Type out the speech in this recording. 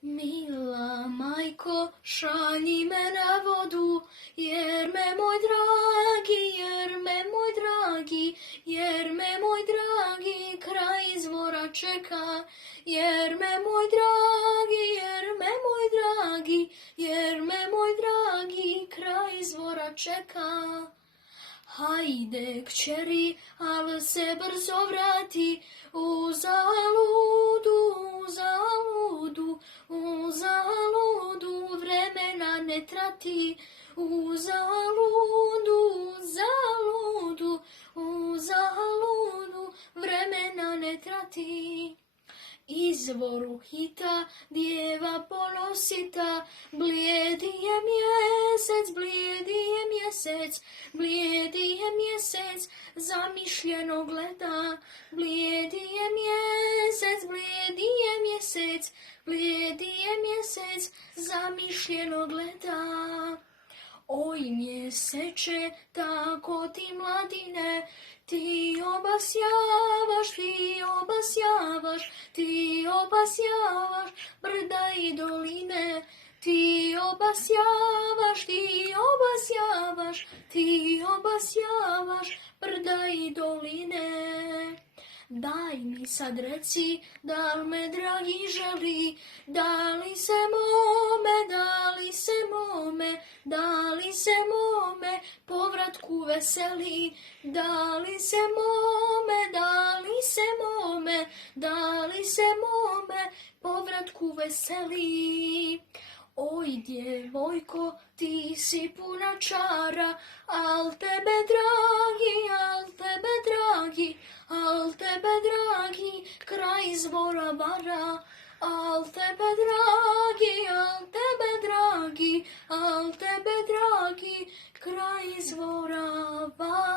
Milá majko, šalji me na vodu, jer me moj dragi, kraj izvora čeka. Jer me moj dragi, kraj izvora čeka. Hajde, kćeri, al se brzo vrati, u zaludu, vremena ne trati, u zaludu, vremena ne trati. Izvoru hita, djeva ponosita, blijedi je mjesec, zamišljeno gleda. Blijedi je mjesec, zamišljeno gleda. Oj mjeseče, tako ti mladine, ti obasjavaš brda i doline. Ti obasjavaš brda i doline. Daj mi sad reci, da li me dragi želi, da li se mome povratku veseli, da li se mome povratku veseli. Oj djevojko, ti si puna čara, al tebe dragi, kraj izvora vara. Al tebe dragi, kraj izvora vara.